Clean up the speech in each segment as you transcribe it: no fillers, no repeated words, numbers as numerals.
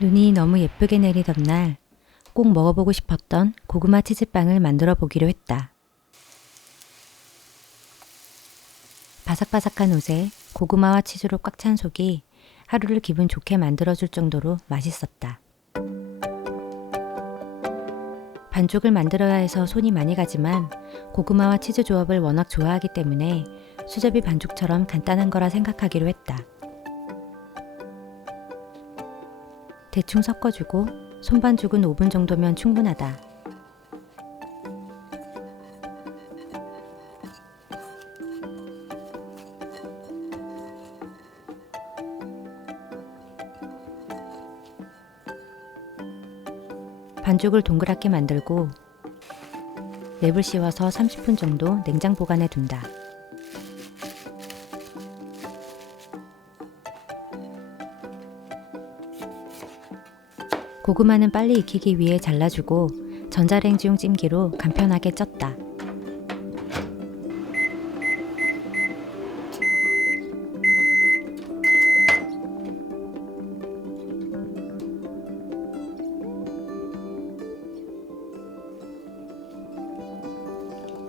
눈이 너무 예쁘게 내리던 날 꼭 먹어보고 싶었던 고구마 치즈빵을 만들어 보기로 했다. 바삭바삭한 옷에 고구마와 치즈로 꽉 찬 속이 하루를 기분 좋게 만들어줄 정도로 맛있었다. 반죽을 만들어야 해서 손이 많이 가지만 고구마와 치즈 조합을 워낙 좋아하기 때문에 수제비 반죽처럼 간단한 거라 생각하기로 했다. 대충 섞어주고 손반죽은 5분 정도면 충분하다. 반죽을 동그랗게 만들고 랩을 씌워서 30분 정도 냉장 보관해 둔다. 고구마는 빨리 익히기 위해 잘라주고 전자레인지용 찜기로 간편하게 쪘다.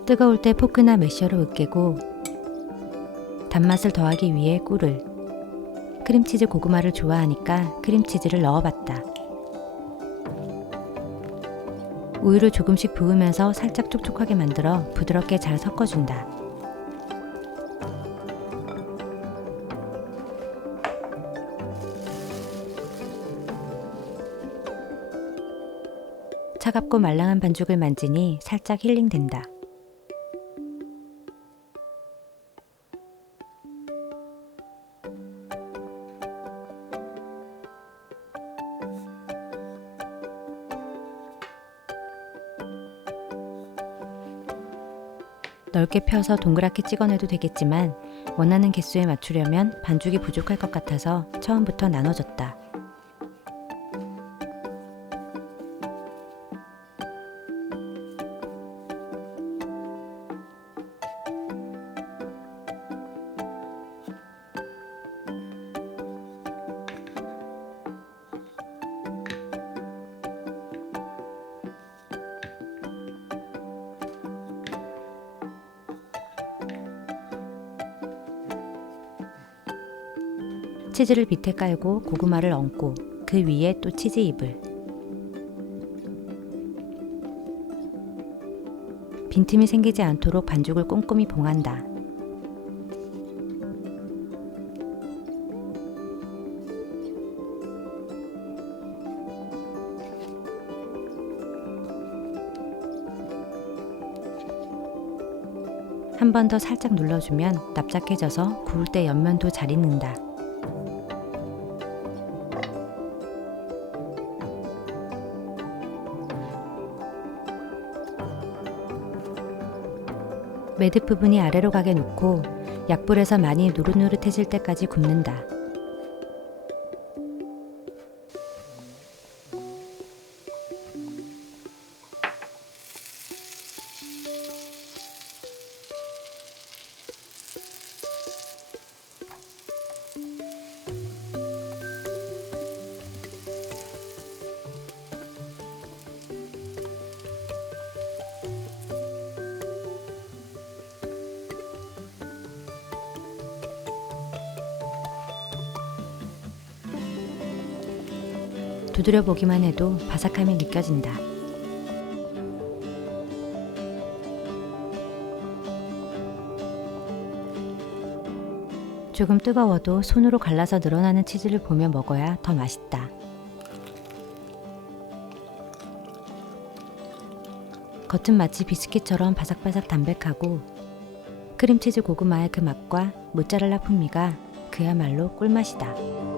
뜨거울 때 포크나 매셔로 으깨고 단맛을 더하기 위해 꿀을, 크림치즈 고구마를 좋아하니까 크림치즈를 넣어봤다. 우유를 조금씩 부으면서 살짝 촉촉하게 만들어 부드럽게 잘 섞어준다. 차갑고 말랑한 반죽을 만지니 살짝 힐링된다. 넓게 펴서 동그랗게 찍어내도 되겠지만 원하는 개수에 맞추려면 반죽이 부족할 것 같아서 처음부터 나눠줬다. 치즈를 밑에 깔고 고구마를 얹고 그 위에 또 치즈 잎을. 빈틈이 생기지 않도록 반죽을 꼼꼼히 봉한다. 한 번 더 살짝 눌러주면 납작해져서 구울 때 옆면도 잘 익는다. 매듭 부분이 아래로 가게 놓고 약불에서 많이 노릇노릇해질 때까지 굽는다. 두드려 보기만 해도 바삭함이 느껴진다. 조금 뜨거워도 손으로 갈라서 늘어나는 치즈를 보며 먹어야 더 맛있다. 겉은 마치 비스킷처럼 바삭바삭 담백하고 크림치즈 고구마의 그 맛과 모짜렐라 풍미가 그야말로 꿀맛이다.